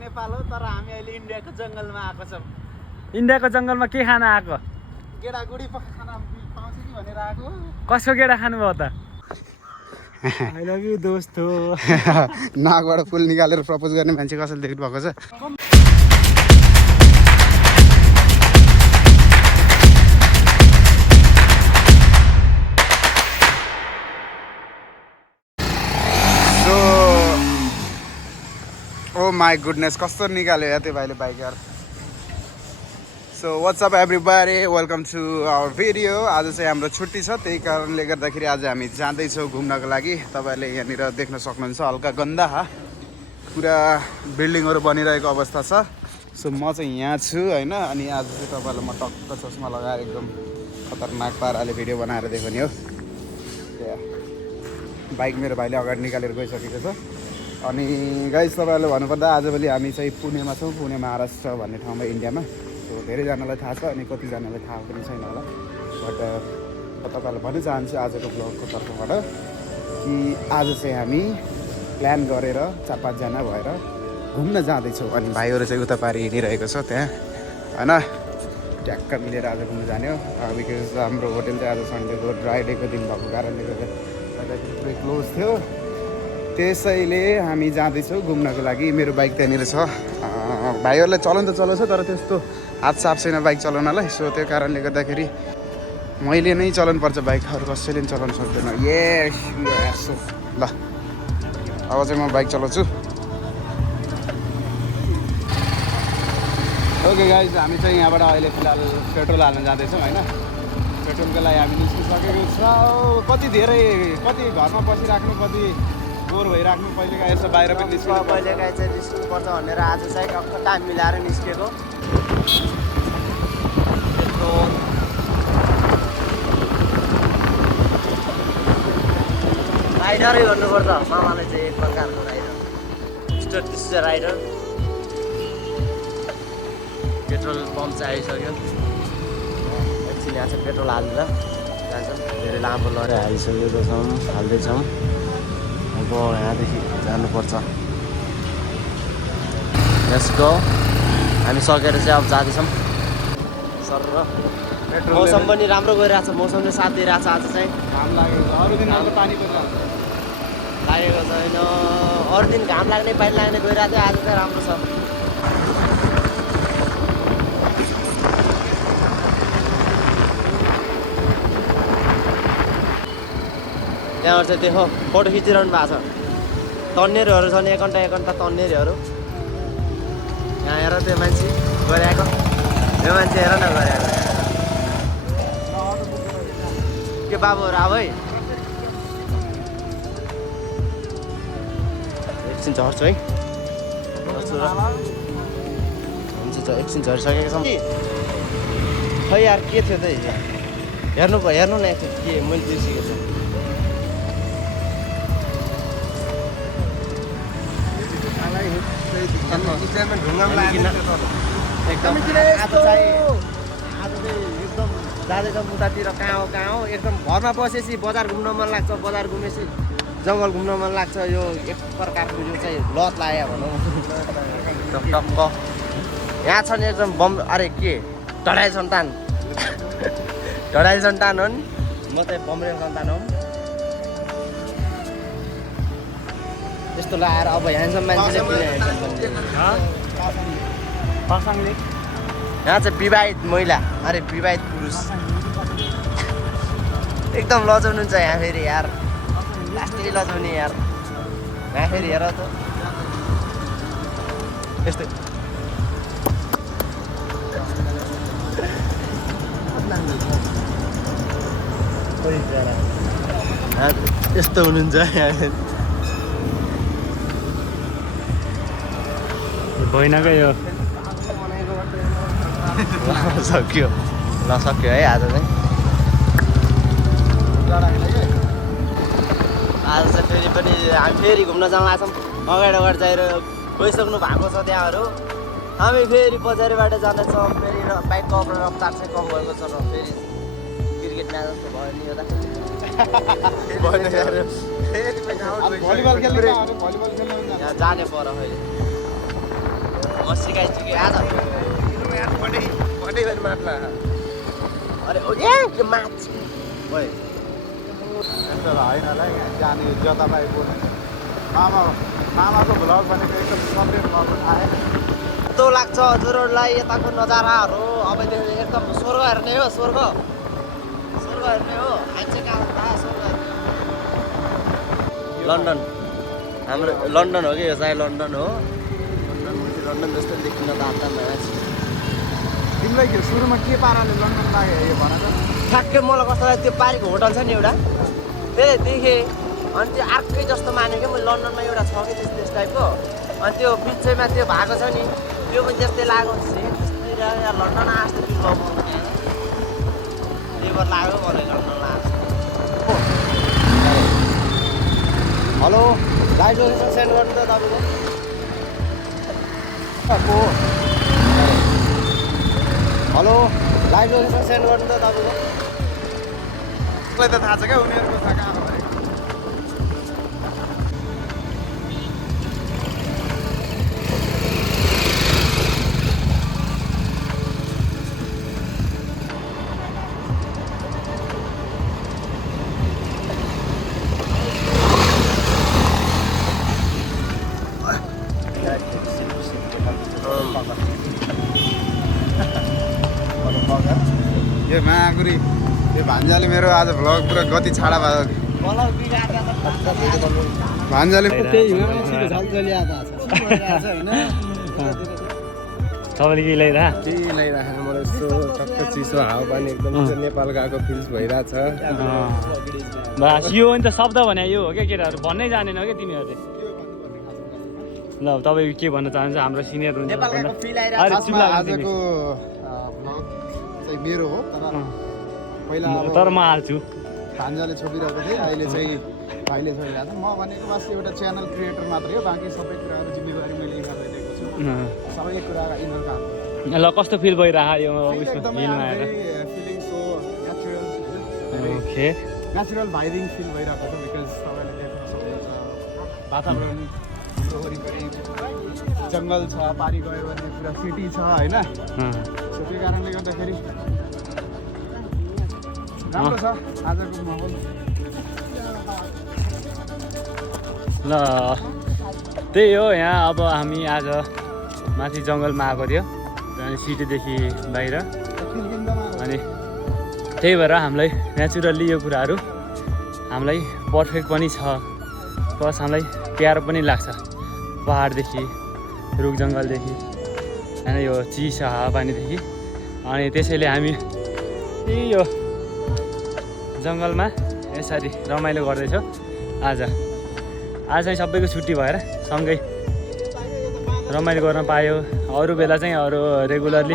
नेपाल हो तर हामी अहिले इन्डियाको जंगलमा आएको छौँ। इन्डियाको जंगलमा के खान आएको? गेडागुडी खाना पाउँछ कि भनेर आएको। कसको गेडा खानुभयो त? आई लभ यु दोस्तो। नाकबाट फुल निकालेर प्रपोज गर्ने मान्छे कसैले देख्नु भएको छ? ओ माई गुडनेस, कस्तो निकाल्यो या त्यो भाइले बाइक यार। So what's up everybody, welcome to our video. आज चाहिँ हाम्रो छुट्टी छ, त्यही कारणले गर्दाखेरि आज हामी जाँदैछौँ घुम्नको लागि। तपाईँहरूले यहाँनिर देख्न सक्नुहुन्छ हल्का गन्दा पुरा बिल्डिङहरू बनिरहेको अवस्था छ। सो म चाहिँ यहाँ छु होइन, अनि आज चाहिँ तपाईँहरूलाई म टक्क चस्मा लगाएर एकदम खतरनाक पाराले भिडियो बनाएर देखाउने हो। बाइक मेरो भाइले अगाडि निकालेर गइसकेको छ। अनि गाइस तपाईँहरूले भन्नुपर्दा आजभोलि हामी चाहिँ पुणेमा छौँ, पुणे महाराष्ट्र भन्ने ठाउँमा इन्डियामा। सो धेरैजनालाई थाहा छ अनि कतिजनालाई थाहा पनि छैन होला, बट तपाईँहरूलाई भन्न चाहन्छु आजको ब्लगको तर्फबाट कि आज चाहिँ हामी प्लान गरेर 4-5जना भएर घुम्न जाँदैछौँ। अनि भाइहरू चाहिँ उता पारि हिँडिरहेको छ त्यहाँ होइन, ट्याक्क मिलेर आज घुम्न जाने हो। बिकज हाम्रो होटेल चाहिँ आज सन्डेको ड्राई डेको दिन भएको कारणले गर्दाखेरि पुरै क्लोज थियो, त्यसैले हामी जाँदैछौँ घुम्नको लागि। मेरो बाइक त्यहाँनिर छ, भाइहरूलाई चलाउन त चलाउँछ तर त्यस्तो हात साफ छैन बाइक चलाउनलाई। सो त्यो कारणले गर्दाखेरि मैले नै चलाउनु पर्छ बाइक, अरू कसैले पनि चलाउनु सक्दैन। यस ल अब चाहिँ म बाइक चलाउँछु। ओके गाइज, हामी चाहिँ यहाँबाट अहिले फिलहाल पेट्रोल हाल्न जाँदैछौँ होइन। पेट्रोलको लागि हामी निस्किसकेको छौँ। कति घरमा बसिराख्नु, कति बोर भइराख्नु, कहिलेकाहीँ यसो बाहिर पनि निस्किनु, कहिलेकाहीँ चाहिँ निस्किनुपर्छ भनेर आज चाहिँ टक्क टाइम मिलाएर निस्केको। राइडरै भन्नुपर्छ मामाले चाहिँ एक प्रकारको rider. This is a rider. Petrol pump चाहिँ आइसक्यो, एकछिन यहाँ चाहिँ पेट्रोल हालेर जान्छौँ। धेरै लामो लहरै हालिसकेको छौँ, हाल्दैछौँ। अब यहाँदेखि जानुपर्छ। Let's go. हामी सकेर चाहिँ अब जाँदैछौँ सर। मौसम पनि राम्रो गइरहेको छ, मौसमले साथ दिइरहेको छ। आज चाहिँ घाम लागेको छ, अरू दिन हाम्रो पानी पर्छ लागेको छैन। अरू दिन घाम लाग्ने पानी लाग्ने गइरहेको थियो, आज चाहिँ राम्रो छ। त्यहाँबाट चाहिँ देखो फोटो खिचिरहनु भएको छ। तन्नेरीहरू छन्, एक घन्टा तन्नेरीहरू। यहाँ हेर त्यो मान्छे गइरहेको, त्यो मान्छे हेर न गइरहेको। के बाबुहरू अब है एकछिन झर्छु है, झर्छु र हुन्छ। एकछिन झरिसकेको छौँ। खै यार के थियो त हिजो, हेर्नु न एकछिन के मैले बिर्सेको छु। एकदम आज चाहिँ एकदम जाँदैछौँ उतातिर। कहाँ हो एकदम घरमा बसेपछि बजार घुम्न मन लाग्छ, बजार घुमेपछि जङ्गल घुम्न मन लाग्छ। यो एक प्रकारको यो चाहिँ लत लाग्यो भनौँ एकदम टक्क। यहाँ छन् एकदम बम, अरे के ढडाइल सन्तान ढडाइल सन्तान हो नि, म चाहिँ बमरेल सन्तान हो। यस्तो लगाएर अब ह्यान्डसम मान्छेले यहाँ चाहिँ विवाहित महिला, अरे विवाहित पुरुष एकदम लजाउनुहुन्छ यहाँ फेरि यार, लास्टै लजाउने यार। यहाँ फेरि हेर त यस्तो यस्तो हुनुहुन्छ यहाँ। भएनकै यो सक्यो है आज चाहिँ। आज चाहिँ फेरि पनि हामी फेरि घुम्न जान लाग्छौँ। अगाडि जाएर गइसक्नु भएको छ त्यहाँहरू। हामी फेरि बजारबाट जाँदैछौँ। फेरि बाइकको रफ्तार चाहिँ कम भएको छ र फेरि क्रिकेट म्याच जस्तो भयो नि यो त। भलिबल खेल्न यहाँ जाने पर अहिले सिकाइछु कि आज बढी मात्ला अरे ए त्यो माछी ओइ त्यस्तो होइन होला यहाँ जाने जता पाए बोल्ने मामाको भ्लग भनेको एकदम सब्रेट भ्लग आएन कस्तो लाग्छ हजुरहरूलाई यताको नजाराहरू अबदेखि एकदम स्वर्ग हेर्ने हो स्वर्ग हेर्ने हो मान्छे कहाँ थाहा स्वर्ग हेर्ने लन्डन हाम्रो लन्डन हो कि यो चाहिँ लन्डन हो लन्डन जस्तो देखिन त हात तिमीलाई के सुरुमा के पाराले लन्डन लाग्यो यो भन त ठ्याक्कै मलाई कस्तो लाग्यो त्यो पारीको होटल छ नि एउटा त्यसले देखेँ अनि त्यो अर्कै जस्तो माने क्या मैले लन्डनमा एउटा छ कि त्यस टाइपको अनि त्यो बिचैमा त्यो भएको छ नि त्यो पनि त्यस्तै लाग्यो त्यस्तै यहाँ लन्डन आएको जस्तो फिल भयो त्यही भएर लाग्यो मलाई लन्डन आएको हेलो लाइभ लोकेसन सेन्ड गर्नु त तपाईँको हेलो लाइभ लोकेसन सेन्ड गर्नु त तपाईँको मलाई त थाहा छ क्या उनीहरूको थाहा कहाँ हो यो मागुरी यो भान्जाले मेरो आज भ्लग पुरा गति छाडा भयो भान्जाले तपाईँले के ल्याइरह केही ल्याइराखेर मलाई यस्तो टक्क चिसो हावापानी एकदम नेपाल गएको फिल्स भइरहेछ बस यो नि त शब्द भने यो हो क्या केटाहरू भन्नै जानेन क्या तिमीहरूले ल तपाईँ के भन्न चाहन्छ हाम्रो सिनियर हुन्छ नेपालको फिल अरे आइरहेको चुप लाग्यो आजको भ्लग चाहिँ मेरो हो पहिला तर म हाल्छु भान्जाले छोपिरहेको थिएँ अहिले चाहिँ भाइले छोपिरहेको छ म भनेको बस एउटा च्यानल क्रिएटर मात्रै हो बाँकी सबै कुराहरू जिम्मेवारी मैले लिइरहेको छु सबै कुरा यिनीहरूको हातमा ल कस्तो फिल भइरहेको यो उयसमा एकदमै हिलमा आएर feeling so natural okay natural vibing feel भइरहेको छ बिकज तपाईँले देख्न सक्नुहुन्छ वातावरण हाम्रो वरिपरि जङ्गल छ पारी गयो भने पुरा सिटी छ होइन सो त्यो कारणले गर्दाखेरि राम्रो छ आजको माहौल ल त्यही हो यहाँ अब हामी आज माथि जङ्गलमा आएको थियो अनि सिटीदेखि बाहिर अनि त्यही भएर हामीलाई नेचुरल्ली यो कुराहरू हामीलाई पर्फेक्ट पनि छ प्लस हामीलाई प्यारो पनि लाग्छ पहाडदेखि रुख जङ्गलदेखि होइन यो चिसो हावापानीदेखि अनि त्यसैले हामी त्यही यो जङ्गलमा यसरी रमाइलो गर्दैछौँ आज चाहिँ सबैको छुट्टी भएर सँगै रमाइलो गर्न पायो अरू बेला चाहिँ अरू रेगुलरली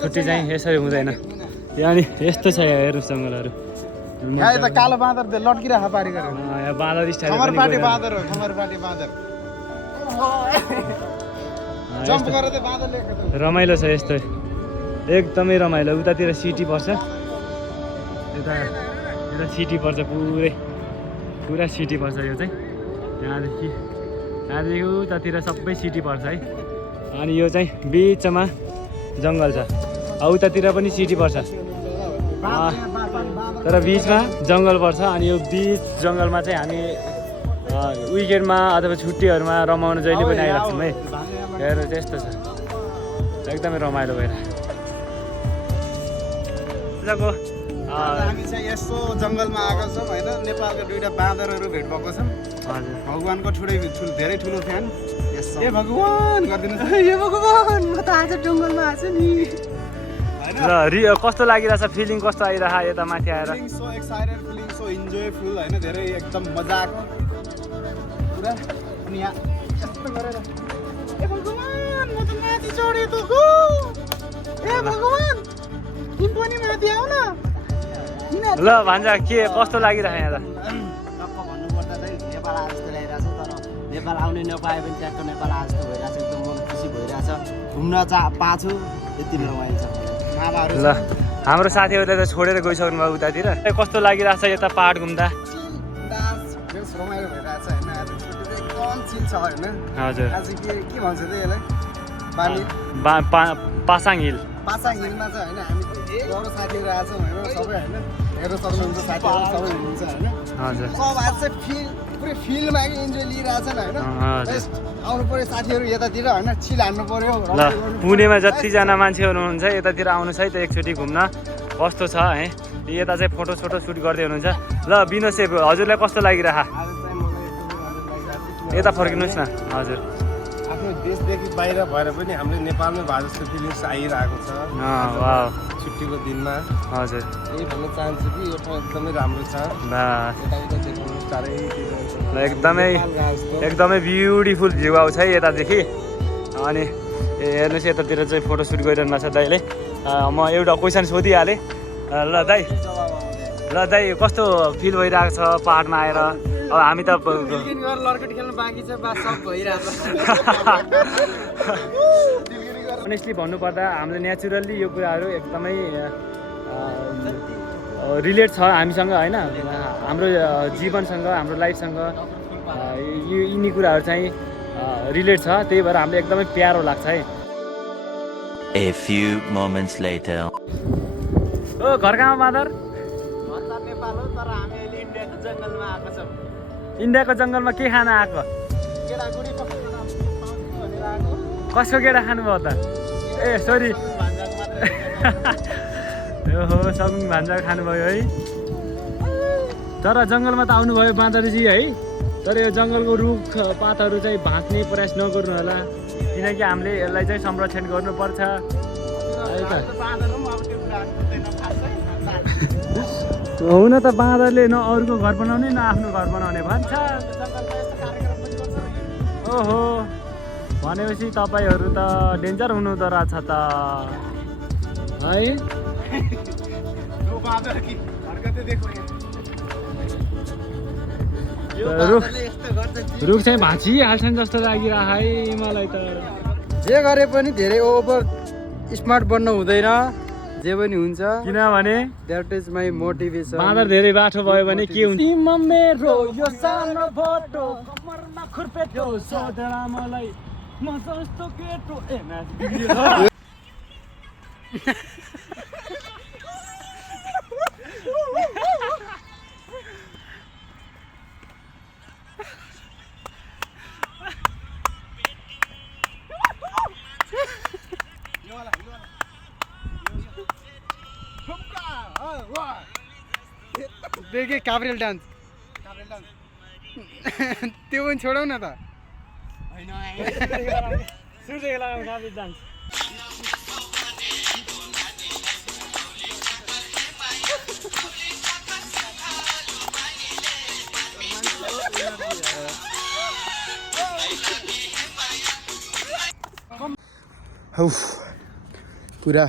छुट्टी चाहिँ यसरी हुँदैन अनि यस्तो छ यहाँ हेर्नुहोस् जङ्गलहरू यहाँ यता कालो बाँदर लड्किरहेको पारी गरेर यहाँ बाँदर स्टाइल खमरपाटी बाँदर हो खमरपाटी बाँदर जम्प गरेर चाहिँ बाँदर ल्याएको रमाइलो छ यस्तो एकदमै रमाइलो उतातिर सिटी पर्छ यता सिटी पर्छ पुरा सिटी पर्छ यो चाहिँ यहाँदेखि उतातिर सबै सिटी पर्छ है अनि यो चाहिँ बिचमा जङ्गल छ उतातिर पनि सिटी पर्छ तर बिचमा जङ्गल पर्छ अनि यो बिच जङ्गलमा चाहिँ हामी विकेन्डमा अथवा छुट्टीहरूमा रमाउन जहिले पनि आइरहेको छौँ है हेर त्यस्तो छ एकदमै रमाइलो भएर हामी चाहिँ यस्तो जङ्गलमा आएको छौँ होइन नेपालका दुईवटा बाँदरहरू भेट भएको छौँ भगवान्को धेरै ठुलो फ्यान ए भगवान् गरिदिनुहोस् ए भगवान् म त आज जङ्गलमा आएको छु नि र कस्तो लागिरहेछ फिलिङ कस्तो आइरहेको यता माथि आएर सो एक्साइटेड फिलिङ सो इन्जोयफुल होइन धेरै एकदम मजा आएको पुरा अनि यहाँ यस्तो गरेर ए भगवान् म त माथि चढेको हो ए भगवान् तिमी पनि माथि आऊ न ल भान्जा के कस्तो लागिरहेको यहाँ त टक्क भन्नुपर्दा चाहिँ नेपाल आए जस्तो ल्याइरहेछ तर नेपाल आउनै नपाए पनि ट्याक्क नेपाल आए जस्तो भइरहेछ एकदम मन खुसी भइरहेछ घुम्न पाएको छु यति रमाइलो छ ल हाम्रो साथीहरूले त छोडेर गइसक्नु भयो उतातिर कस्तो लागिरहेछ यता पहाड घुम्दा रमाइलो भइरहेछ होइन आज छुट्टी चाहिँ एकदम चिल छ होइन हजुर आज के भन्छ त यसलाई बानी पासाङ हिल पासाङ हिलमा चाहिँ होइन हामी अरू साथीहरू आएको छौँ होइन सबै होइन हेर्न सक्नुहुन्छ साथीहरू सबै हुनुहुन्छ होइन हजुर सब आज चाहिँ पुरै फिल्डमा इन्जोय लिइरहेछन् होइन हजुर आउनु पर्यो साथीहरू यतातिर होइन चिल हान्नु पर्यो ल पुणेमा जतिजना मान्छेहरू हुनुहुन्छ यतातिर आउनुहोस् है त एकचोटि घुम्न कस्तो छ है यता चाहिँ फोटो सुट गर्दै हुनुहुन्छ ल विनोद सेप हजुरलाई कस्तो लागिरह आज चाहिँ मलाई एकदमै राम्रो लागिरहेको छ यता फर्किनुहोस् न हजुर आफ्नो देशदेखि बाहिर भएर पनि हाम्रो नेपालमै भए जस्तो फिलिङ्स आइरहेको छ वाह छुट्टीको दिनमा हजुर यही भन्न चाहन्छु कि यो ठाउँ एकदमै राम्रो छ बस यताउता देखाउनु चारैतिर ल एकदमै ब्युटिफुल भ्यू आउँछ है यतादेखि अनि हेर्नुहोस् यतातिर चाहिँ फोटो सुट गरिरहनु भएको छ दाइले म एउटा क्वेसन सोधिहालेँ ल दाइ कस्तो फिल भइरहेको छ पाहाडमा आएर अब हामी त लर्केट खेल्नु बाँकी छ बास सब भइरहेको अनेस्टली भन्नुपर्दा हामीले नेचुरल्ली यो कुराहरू एकदमै रिलेट छ हामीसँग होइन हाम्रो जीवनसँग हाम्रो लाइफसँग यिनी कुराहरू चाहिँ रिलेट छ त्यही भएर हामीलाई एकदमै प्यारो लाग्छ है A few moments later. ओ घर कहाँ बाँदर भन्दा नेपाल हो तर हामी अहिले इन्डियाको जङ्गलमा आएको छौँ इन्डियाको जङ्गलमा के खान आएको केटागुडी पकाउन भनेर आएको कसको केटा खानुभयो त ए सरी ओहो सगुङ भान्जा खानुभयो है तर जङ्गलमा त आउनुभयो बाँदरजी है तर यो जङ्गलको रुख पातहरू चाहिँ भाँच्ने प्रयास नगर्नु होला किनकि हामीले यसलाई चाहिँ संरक्षण गर्नुपर्छ है त हुन त बाँदरले न अरूको घर बनाउने न आफ्नो घर बनाउने भन्छ ओहो भनेपछि तपाईँहरू त डेन्जर हुनुहुँदो रहेछ त है रुख चाहिँ भाँचिहाल्छन् जस्तो लागिरह है मलाई त जे गरे पनि धेरै ओभर स्मार्ट बन्न हुँदैन जे पनि हुन्छ किनभने द्याट इज माई मोटिभेसन बाँदर धेरै बाठो भयो भने के हुन्छ मेरो यो सानो भोटो कमरमा खुर्पेटो सोधेर मलाई म जस्तो केटो ए देखे काभ्रेल डान्स त्यो पनि छोडौ न त पुरा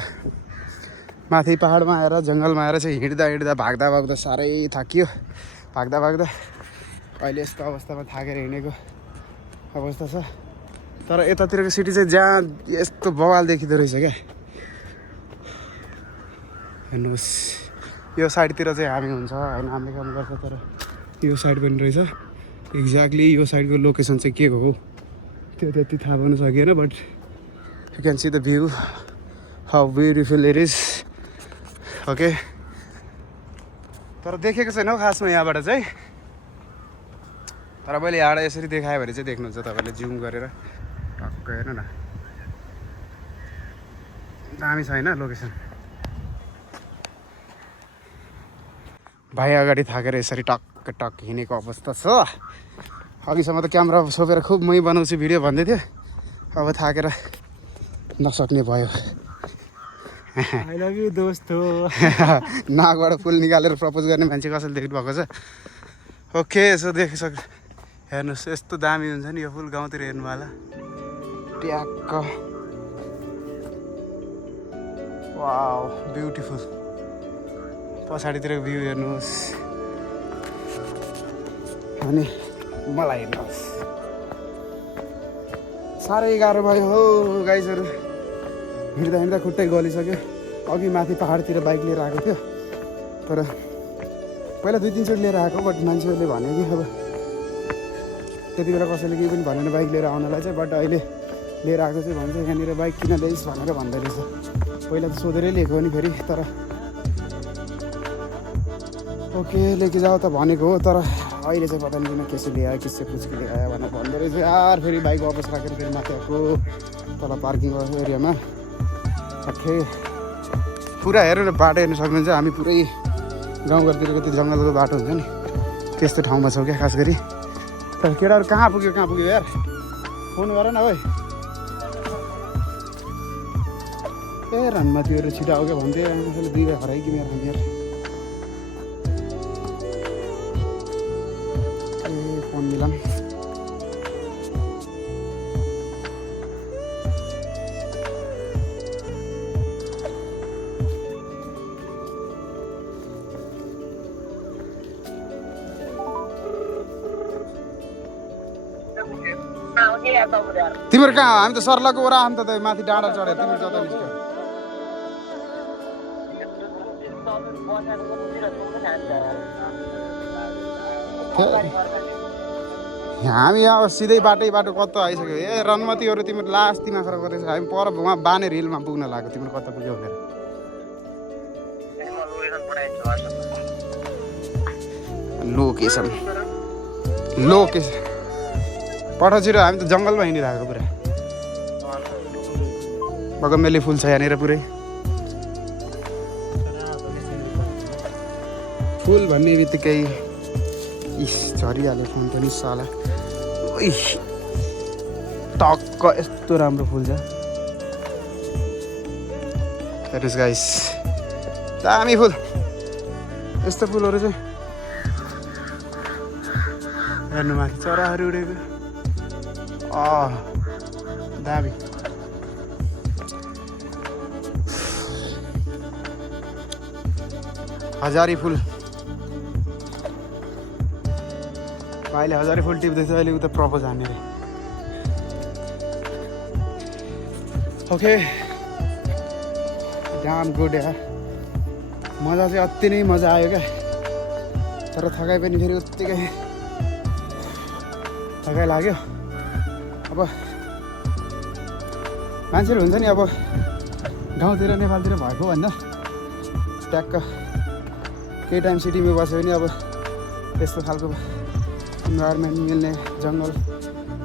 माथि पहाडमा आएर जङ्गलमा आएर चाहिँ हिँड्दा भाग्दा साह्रै थाकियो भाग्दा अहिले यस्तो अवस्थामा थाकेर हिँडेको अवस्था छ तर यतातिरको सिटी चाहिँ जहाँ यस्तो बवाल देखिँदो रहेछ क्या हेर्नुहोस् यो साइडतिर चाहिँ हामी हुन्छ होइन हामीले काम गर्छ तर यो साइड पनि रहेछ एक्ज्याक्टली यो साइडको लोकेसन चाहिँ के हो त्यो त्यति थाहा पाउनु सकिएन but you can see the view how beautiful it is okay तर देखेको छैन हौ खासमा यहाँबाट चाहिँ तर मैले यहाँबाट यसरी देखायो भने चाहिँ देख्नुहुन्छ तपाईँले जुम गरेर टक्क हेर्नु न दामी छ होइन लोकेसन भाइ अगाडि थाकेर यसरी टक्क हिँडेको अवस्था छ अघिसम्म त क्यामेरा छोपेर खुब मै बनाउँछु भिडियो भन्दै थियो अब थाकेर नसक्ने भयो आई लभ यु दोस्तो नाकबाट फुल निकालेर प्रपोज गर्ने मान्छे कसैले देख्नु भएको छ ओके यसो देखिसक्यो हेर्नुहोस् यस्तो दामी हुन्छ नि यो फुल गाउँतिर हेर्नु होला ट्याक्क वाउ ब्युटिफुल पछाडितिरको भ्यू हेर्नुहोस् अनि मलाई हेर्नुहोस् साह्रै गाह्रो भयो हो गाइजहरू हिँड्दा खुट्टै गलिसक्यो अघि माथि पहाडतिर बाइक लिएर आएको थियो तर पहिला 2-3 चोटि लिएर आएको बट मान्छेहरूले भन्यो कि अब त्यति बेला कसैले केही पनि भनेन बाइक लिएर आउनलाई चाहिँ बट अहिले लिएर आएको चाहिँ भन्छ यहाँनिर बाइक किन ल्याइस् भनेर भन्दै रहेछ। पहिला त सोधेरै लिएको हो नि फेरि, तर ओके लेके जाऊ त भनेको हो, तर अहिले चाहिँ पता नहीं किन ले आयो किससे पूछ के ले आयो भनेर भन्दै रहेछ यार। फेरि बाइक वापस राखेर फेरि माथि आएको तल पार्किङ एरियामा ठ्याक्कै पुरा हेर्नु न, बाटो हेर्नु सक्नुहुन्छ। हामी पुरै गाउँघरतिरको त्यो जङ्गलको बाटो हुन्छ नि त्यस्तो ठाउँमा छौँ क्या खास गरी। तर केटाहरू कहाँ पुग्यो यार, फोन गर न ओइ। ए रानमा त्योहरू छिटो आऊ क्या भन्थ्यो, आमाले 2 भाइ हराइ कि मेरो हामी यार। ए फोन मिलाम तिम्रो कहाँ? हामी त सर्लाको ओरा हामी त माथि डाँडा चढेर तिम्रो जता निस्क्यो। हामी अब सिधै बाटो कता आइसक्यो। ए रनमतीहरू तिम्रो लास्ट तिमाखरा गरेछ। हामी पर उहाँ बानेर हिलमा पुग्न लाग्यो, तिम्रो कता पुग्यो भनेर। लोकेसन पठाउँछ र हामी त जङ्गलमा हिँडिरहेको पुरा। बगमेली फुल छ यहाँनिर पुरै। फुल भन्ने बित्तिकै इस झरिहाल्यो फोन पनि साला। टक्क यस्तो राम्रो फुल छ। द्याट इज गाइस दामी फुल। यस्तो फुलहरू चाहिँ हेर्नु माथि चराहरू उडेको दामी। हजारी फुल अहिले हजारी फुल टिप्दैछ। अहिले उता प्रपोज हान्ने रे। ओके डाम गुड यार, मजा चाहिँ अति नै मजा आयो क्या। तर थकाइ पनि फेरि उत्तिकै थकाइ लाग्यो। अब मान्छेहरू हुन्छ नि अब गाउँतिर नेपालतिर भएको भन्दा ट्याक्क केही टाइम सिटीमा बस्यो भने अब त्यस्तो खालको इन्भाइरोमेन्ट मिल्ने जङ्गल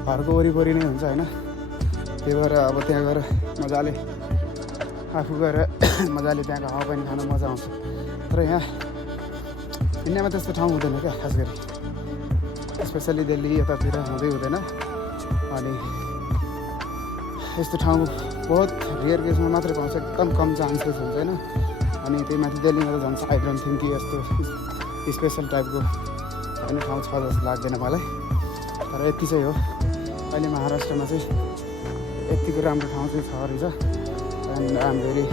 घरको वरिपरि नै हुन्छ होइन। त्यही भएर अब त्यहाँ गएर मजाले आफू गएर मजाले त्यहाँको हावापानी खान मजा आउँछ। तर यहाँ इन्डियामा त्यस्तो ठाउँ हुँदैन क्या खास गरी, स्पेसली दिल्ली यतातिर हुँदैन। अनि यस्तो ठाउँ बहुत रेयर केसमा मात्रै पाउँछ, एकदम कम चान्सेस हुन्छ होइन। अनि त्यही माथि दिल्लीमा त झन् आई डोन्ट थिङ्क कि यस्तो स्पेसल टाइपको होइन ठाउँ छ जस्तो लाग्दैन मलाई। तर यति चाहिँ हो, अहिले महाराष्ट्रमा चाहिँ यतिको राम्रो ठाउँ चाहिँ छ रहेछ। And I am very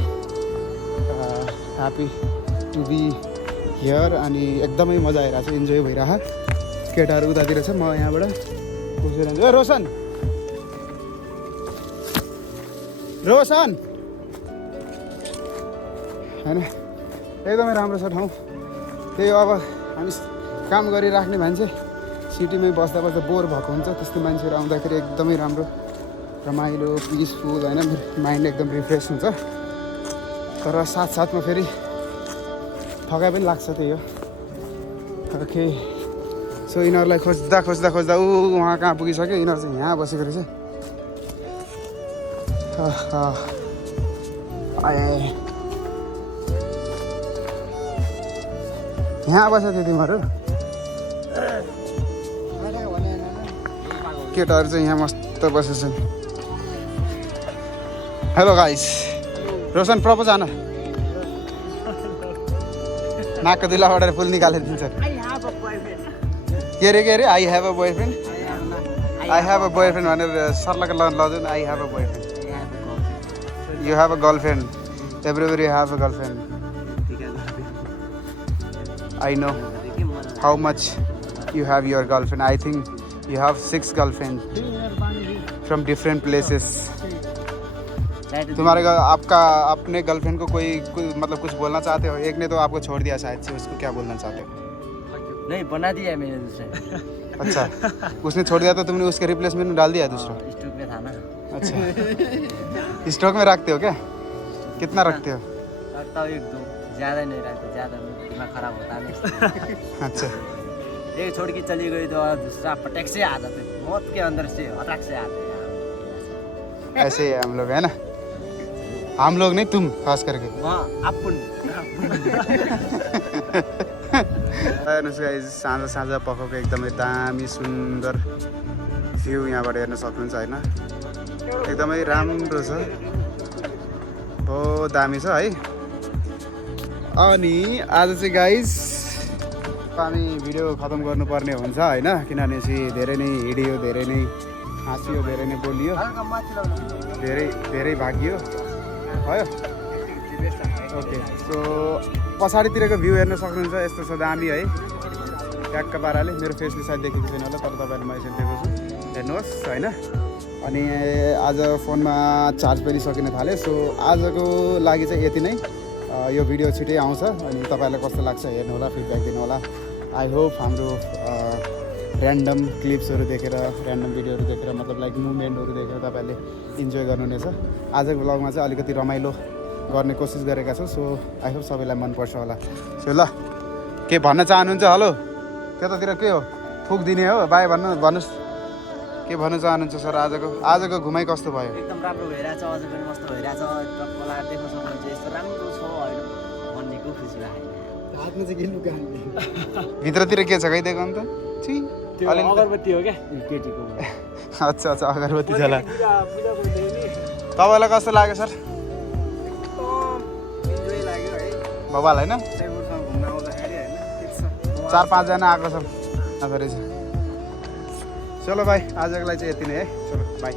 happy to be here. अनि एकदमै मजा आइरहेको छ, इन्जोय भइरहेको। केटाहरू उतातिर छ, म यहाँबाट बसेर ए रोशन होइन एकदमै राम्रो छ ठाउँ। त्यही अब हामी काम गरिराख्ने मान्छे सिटीमै बस्दा बोर भएको हुन्छ, त्यस्तो मान्छेहरू आउँदाखेरि एकदमै राम्रो रमाइलो पिसफुल होइन, माइन्ड एकदम रिफ्रेस हुन्छ। तर साथसाथमा फेरि थकाइ पनि लाग्छ, त्यही हो। ओके सो यिनीहरूलाई खोज्दा उहाँ कहाँ पुगिसक्यो। यिनीहरू चाहिँ यहाँ बसेको रहेछ। यहाँ बसेको थियो तिमीहरू। केटाहरू चाहिँ यहाँ मस्त बसेछन्। हेलो गाइस, रोशन प्रपोज आन। नाकको दुलाबाट फुल निकालेर दिन्छ। के अरे आई हेभ अ बोयफ्रेन्ड भनेर सर्लको लजाउँ। I have a boyfriend, you have a girlfriend, everybody have a girlfriend. I know how much you have your girlfriend. I think you have 6 girlfriends from different places. तुम्हारे आपका अपने girlfriend को कोई मतलब कुछ बोलना चाहते हो? एक ने तो आपको छोड़ दिया शायद से, उसको क्या बोलना चाहते हो? नहीं, बना दिया मैंने दूसरा। अच्छा उसने छोड़ दिया तो तुमने उसके रिप्लेसमेंट में डाल दिया दूसरा? स्टॉक में था ना। अच्छा स्टॉक में रखते हो क्या कितना रखते हो रखता हूँ 1-2 ज़्यादा नहीं रखता ज़्यादा दिमाग खराब होता नहीं अच्छा एक छोड़ के चली गई तो दूसरा पटक से आ जाते मौत के अंदर से अटक से आते हैं ऐसे ही है हम लोग है ना हम लोग नहीं तुम खास करके वहाँ अपन हेर्नुहोस् गाइस साँझ साँझ पकाएको एकदमै दामी सुन्दर भ्यू यहाँबाट हेर्न सक्नुहुन्छ होइन एकदमै राम्रो छ बहुत दामी छ है अनि आज चाहिँ गाइस हामी भिडियो खतम गर्नुपर्ने हुन्छ होइन किनभने चाहिँ धेरै नै हिँडियो धेरै नै हाँसियो धेरै नै बोलियो धेरै भागियो भयो ओके सो पछाडितिरको भ्यू हेर्न सक्नुहुन्छ यस्तो छ दामी है ट्याक्क पाराले मेरो फेसले सायद देखेको छैन होला तर तपाईँहरूले म यसरी देखेको छु हेर्नुहोस् होइन अनि आज फोनमा चार्ज पनि सकिन थाल्यो सो आजको लागि चाहिँ यति नै यो भिडियो छिटै आउँछ अनि तपाईँहरूलाई कस्तो लाग्छ हेर्नु होला फिडब्याक दिनु होला आई होप हाम्रो ऱ्यान्डम क्लिप्सहरू देखेर ऱ्यान्डम भिडियोहरू देखेर मतलब लाइक मुभमेन्टहरू देखेर तपाईँहरूले इन्जोय गर्नुहुनेछ आजको ब्लगमा चाहिँ अलिकति रमाइलो गर्ने कोसिस गरेका छौँ सो आई होप सबैलाई मनपर्छ होला सो ल के भन्न चाहनुहुन्छ हेलो त्यतातिर के हो फुक दिने हो बाई भन्नुहोस् के भन्न चाहनुहुन्छ सर आजको घुमाइ कस्तो भयो एकदम राम्रो भइरहेछ अझ पनि मस्त भइरहेछ टक्कला देख्न सक्नुहुन्छ यस्तो राम्रो छ होइन मन निकै खुसी लाग्यो हातमा चाहिँ गिल्नु काम भित्रतिर के छ गइदिएको अन्त छि त्यो अगरबत्ती हो क्या केटीको अच्छा अच्छा अगरबत्ती छ होला तपाईँलाई कस्तो लाग्यो सर इन्जोय लाग्यो है बबाल होइन टेबलसँग घुम्न आउँदाखेरि होइन ठिक छ 4-5 जना आएको छन् आफै रहेछ चलो भाइ आजको लागि चाहिँ यति नै है चलो बाई